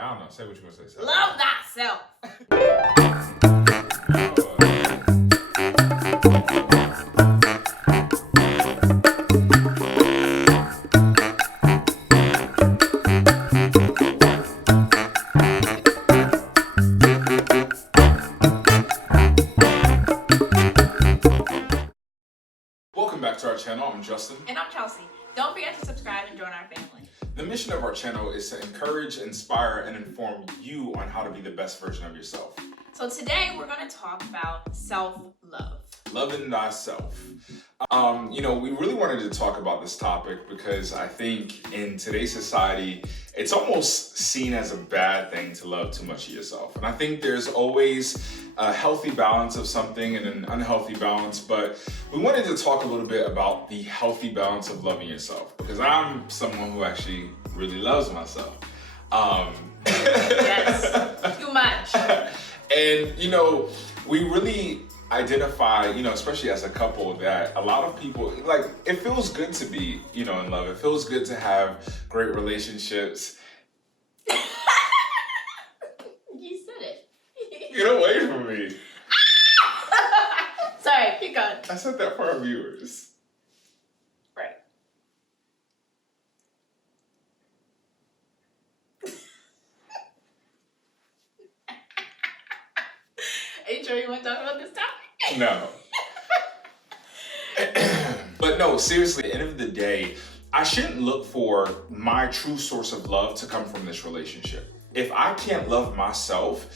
I don't know. Say what you want to say. Love thyself. Welcome back to our channel. I'm Justin. And I'm Chelsea. Don't forget to subscribe and join our family. The mission of our channel is to encourage, inspire, and inform you on how to be the best version of yourself. So today we're going to talk about self-love. Loving thyself. We really wanted to talk about this topic because I think in today's society, it's almost seen as a bad thing to love too much of yourself. And I think there's always a healthy balance of something and an unhealthy balance, but we wanted to talk a little bit about the healthy balance of loving yourself because I'm someone who actually really loves myself. Yes, too much. And, we really identify, especially as a couple, that a lot of people, it feels good to be, in love. It feels good to have great relationships. You said it. Get away from me. Sorry, keep going. I said that for our viewers. Right. Are you sure you want to talk about this topic? No. But no, seriously, at the end of the day, I shouldn't look for my true source of love to come from this relationship. If I can't love myself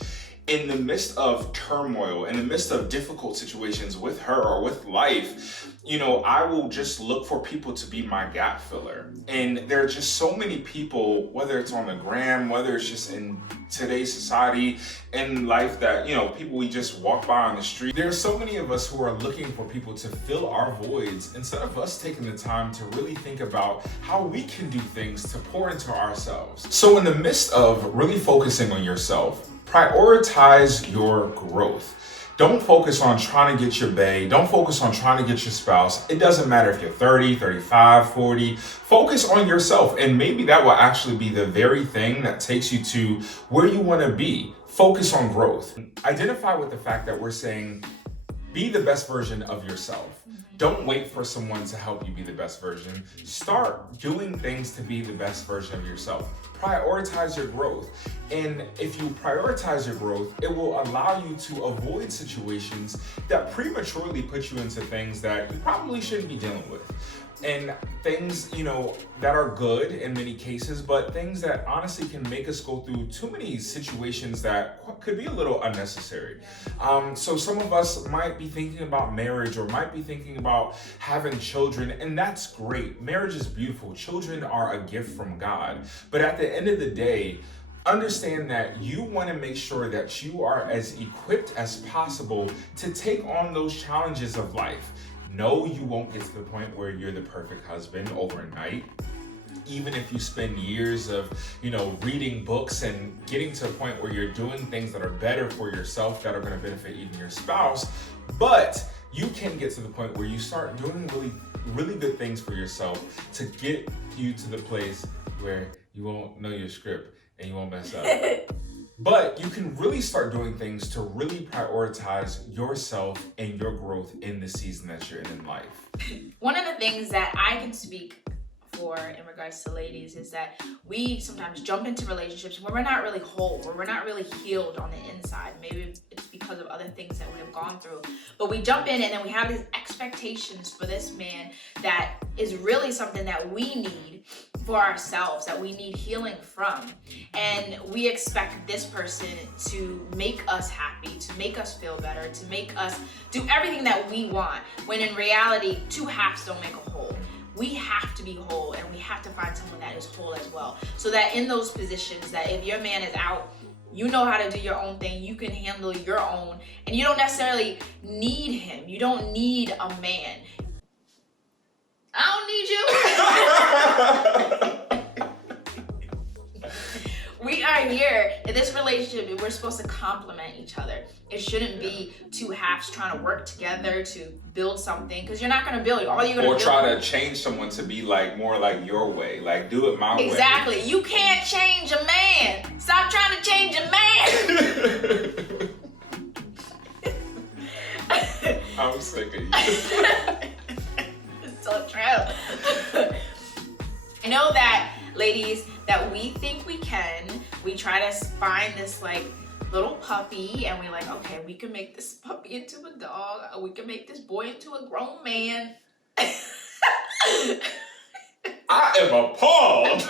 in the midst of turmoil, in the midst of difficult situations with her or with life, I will just look for people to be my gap filler. And there are just so many people, whether it's on the gram, whether it's just in today's society, in life that, people we just walk by on the street. There are so many of us who are looking for people to fill our voids instead of us taking the time to really think about how we can do things to pour into ourselves. So in the midst of really focusing on yourself, prioritize your growth. Don't focus on trying to get your bae. Don't focus on trying to get your spouse. It doesn't matter if you're 30, 35, 40. Focus on yourself. And maybe that will actually be the very thing that takes you to where you want to be. Focus on growth. Identify with the fact that we're saying, be the best version of yourself. Don't wait for someone to help you be the best version. Start doing things to be the best version of yourself. Prioritize your growth. And if you prioritize your growth, it will allow you to avoid situations that prematurely put you into things that you probably shouldn't be dealing with. And things, that are good in many cases, but things that honestly can make us go through too many situations that could be a little unnecessary. So some of us might be thinking about marriage or might be thinking about having children, and that's great. Marriage is beautiful. Children are a gift from God. But at the end of the day, understand that you want to make sure that you are as equipped as possible to take on those challenges of life. No, you won't get to the point where you're the perfect husband overnight. Even if you spend years of, reading books and getting to a point where you're doing things that are better for yourself, that are going to benefit even your spouse. But you can get to the point where you start doing really, really good things for yourself to get you to the place where you won't know your script and you won't mess up. But you can really start doing things to really prioritize yourself and your growth in the season that you're in life. One of the things that I can speak for in regards to ladies is that we sometimes jump into relationships where we're not really whole, where we're not really healed on the inside. Maybe it's because of other things that we have gone through. But we jump in and then we have these expectations for this man that is really something that we need for ourselves, that we need healing from. And we expect this person to make us happy, to make us feel better, to make us do everything that we want, when in reality, two halves don't make a whole. We have to be whole, and we have to find someone that is whole as well. So that in those positions, that if your man is out, you know how to do your own thing, you can handle your own, and you don't necessarily need him. You don't need a man. I don't need you. We are here. this relationship, we're supposed to complement each other. It shouldn't be two halves trying to work together to build something, because you're not going to build it. All you're going to or try to change someone to be like more like your way, like do it my way. Exactly. You can't change a man. Stop trying to change a man. I'm sick of you. It's so true. I know that, ladies, that we think we can. We try to find this like little puppy, and we're like, okay, we can make this puppy into a dog, or we can make this boy into a grown man. I am appalled.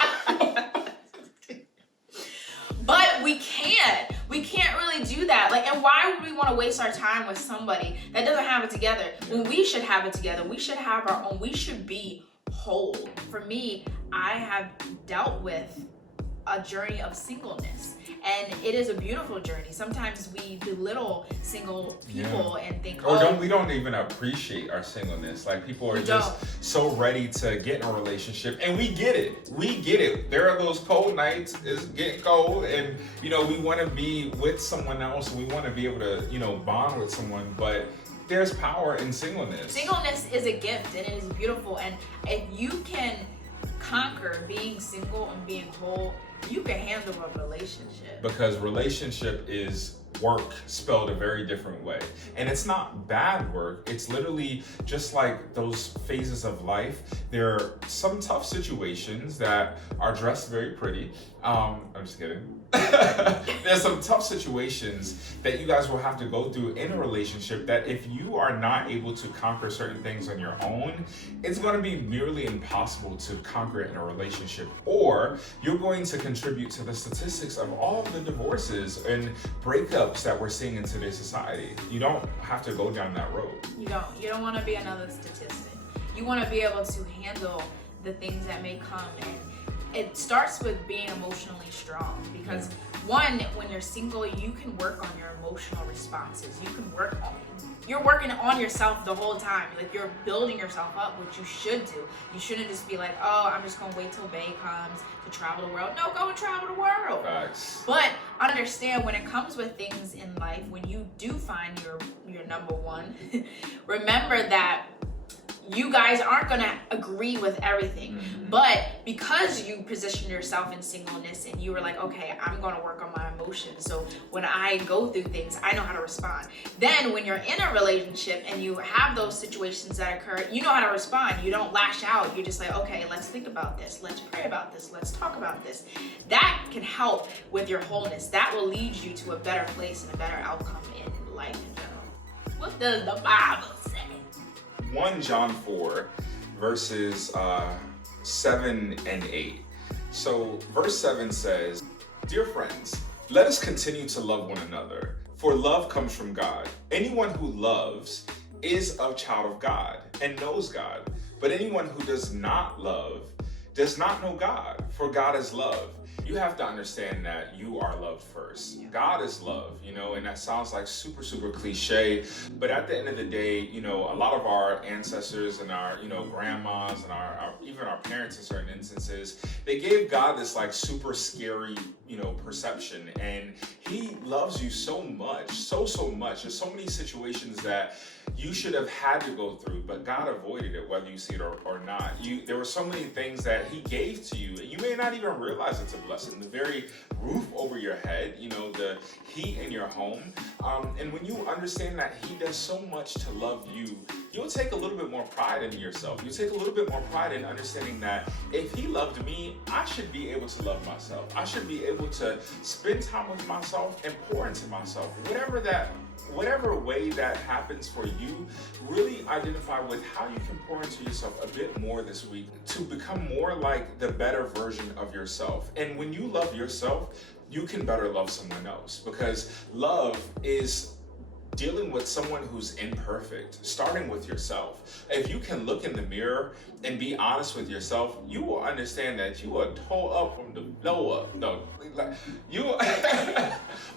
But we can't. We can't really do that. Like, and why would we want to waste our time with somebody that doesn't have it together when we should have it together? We should have our own. We should be whole. For me, I have dealt with a journey of singleness, and it is a beautiful journey. Sometimes we belittle single people and think, we don't even appreciate our singleness. Like, people are just so ready to get in a relationship, and we get it. There are those cold nights, it's getting cold, and we want to be with someone else. We want to be able to bond with someone, but there's power in singleness. Singleness is a gift, and it is beautiful. And if you can conquer being single and being whole, you can handle a relationship. Because relationship is work spelled a very different way. And it's not bad work. It's literally just like those phases of life. There are some tough situations that are dressed very pretty. I'm just kidding. There's some tough situations that you guys will have to go through in a relationship that if you are not able to conquer certain things on your own, it's going to be nearly impossible to conquer it in a relationship. Or you're going to contribute to the statistics of all of the divorces and breakups that we're seeing in today's society. You don't have to go down that road. You don't want to be another statistic. You want to be able to handle the things that may come, and it starts with being emotionally strong, because one, when you're single, you can work on your emotional responses. You're working on yourself the whole time. Like, you're building yourself up, which you should do. You shouldn't just be like, oh, I'm just gonna wait till Bay comes to travel the world. No, go and travel the world. Facts. But understand, when it comes with things in life, when you do find your number one, remember that you guys aren't gonna agree with everything, but because you positioned yourself in singleness and you were like, okay, I'm gonna work on my emotions, so when I go through things, I know how to respond. Then when you're in a relationship and you have those situations that occur, you know how to respond. You don't lash out. You're just like, okay, let's think about this, let's pray about this, let's talk about this. That can help with your wholeness. That will lead you to a better place and a better outcome in life in general. What does the Bible say? 1 John 4, verses 7 and 8. So verse 7 says, "Dear friends, let us continue to love one another, for love comes from God. Anyone who loves is a child of God and knows God. But anyone who does not love does not know God, for God is love." You have to understand that you are loved first. God is love, and that sounds like super, super cliche. But at the end of the day, a lot of our ancestors and our, grandmas and our even our parents in certain instances, they gave God this like super scary, perception. And he loves you so much, so much. There's so many situations that you should have had to go through, but God avoided it, whether you see it or not. There were so many things that he gave to you, and you may not even realize it's a blessing. The very roof over your head, the heat in your home. And when you understand that he does so much to love you, you'll take a little bit more pride in yourself. You take a little bit more pride in understanding that if he loved me, I should be able to love myself. I should be able to spend time with myself and pour into myself. Whatever way that happens for you, really identify with how you can pour into yourself a bit more this week to become more like the better version of yourself. And when you love yourself, you can better love someone else, because love is dealing with someone who's imperfect, starting with yourself. If you can look in the mirror and be honest with yourself, you will understand that you are tore up from the blow up. No,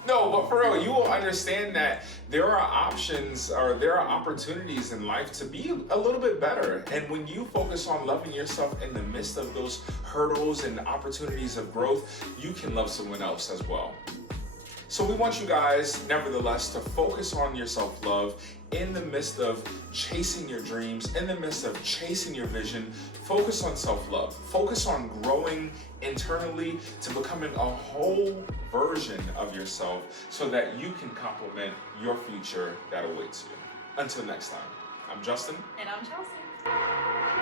but for real, you will understand that there are options, or there are opportunities in life to be a little bit better. And when you focus on loving yourself in the midst of those hurdles and opportunities of growth, you can love someone else as well. So we want you guys, nevertheless, to focus on your self-love in the midst of chasing your dreams, in the midst of chasing your vision. Focus on self-love. Focus on growing internally to becoming a whole version of yourself so that you can complement your future that awaits you. Until next time, I'm Justin. And I'm Chelsea.